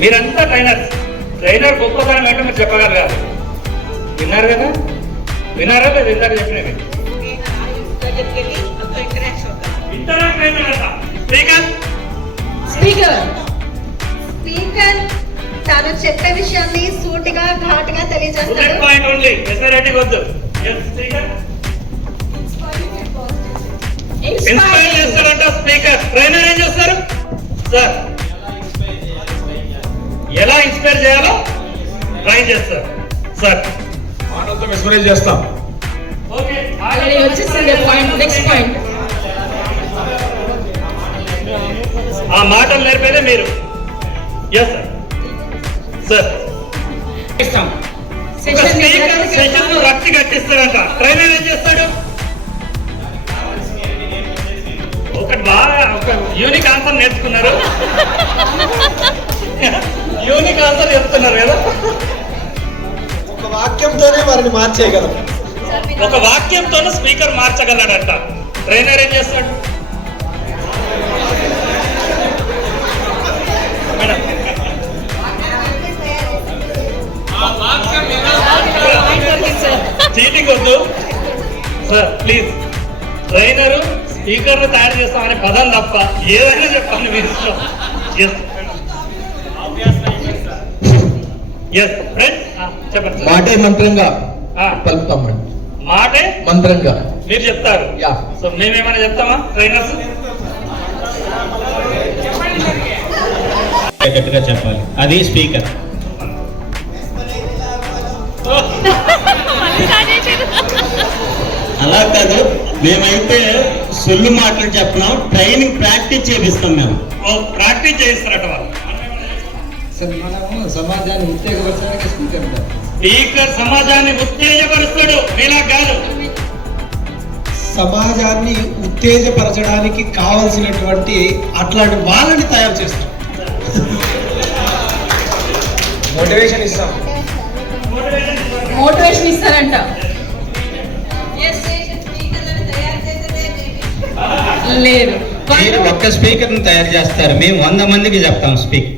మీరంతా trainers. Trainer గొప్పతనం ఏంటో మీరు చెప్పగలగాలి విన్నారు కదా? విన్నారా లేదు ఇందాక చెప్పినవి? స్పీకర్. స్పీకర్. తాను చెప్పే విషయాన్ని సూటిగా ఘాటుగా తెలియజేస్తాడు. పాయింట్ ఓన్లీ ఎస్ఆర్ఐటి వద్దు. ఇన్స్పైర్ చేస్తారంట స్పీకర్. ట్రైనర్ ఏం చేస్తారు? సార్ ఇన్స్పైర్ చేయాలో? ట్రై చేస్తారు సార్ మాటలతో మెస్మరైజ్ చేస్తాం. ఓకే వచ్చేసింది పాయింట్ నెక్స్ట్ పాయింట్ ఆ మాటలు నేర్పేదే మీరు. ఎస్ సార్ సార్ సెషన్ రక్తి కట్టిస్తాడంట ట్రైనర్ ఏం చేస్తాడు? ఒకటి బాగా ఒక యూనిక్ ఆన్సర్ నేర్చుకున్నారు. చెప్తున్నారు కదా? ఒక వాక్యంతోనే వారిని మార్చేయగలం. ఒక వాక్యంతోనే స్పీకర్ మార్చగలడంట. ట్రైనర్ ఏం చేస్తాడు మేడం. చీటింగ్ వద్దు సార్ ప్లీజ్. ట్రైనరు స్పీకర్ తయారు చేస్తామనే పదం తప్ప ఏదైనా చెప్పండి మీరు ఇష్టం. ఎస్ మాటే మంత్రంగా ఆ, పలుకుతామండి. మాటే? మంత్రంగా. మీరు చెప్తారు. యా. సో మేమేమైనా చెప్తామా ట్రైనర్స్ గట్టిగా చెప్పాలి. అది స్పీకర్. అలా కాదు మేమైతే సొల్లు మాటలు చెప్పినాం ట్రైనింగ్ ప్రాక్టీస్ చేపిస్తాం మేము. ఓ ప్రాక్టీస్ చేయిస్తారట వాళ్ళు. మనము సమాజాన్ని ఉత్తేజపరచడానికి స్పీకర్ స్పీకర్ సమాజాన్ని ఉత్తేజపరుస్తాడు మీలా కాదు సమాజాన్ని ఉత్తేజపరచడానికి కావలసినటువంటి అట్లాంటి వాళ్ళని తయారు చేస్తారు మోటివేషన్ ఇస్తాం. మోటివేషన్ ఇస్తారంట. లేదు. మీరు ఒక్క స్పీకర్ని తయారు చేస్తారు మేము వంద మందికి చెప్తాం స్పీక్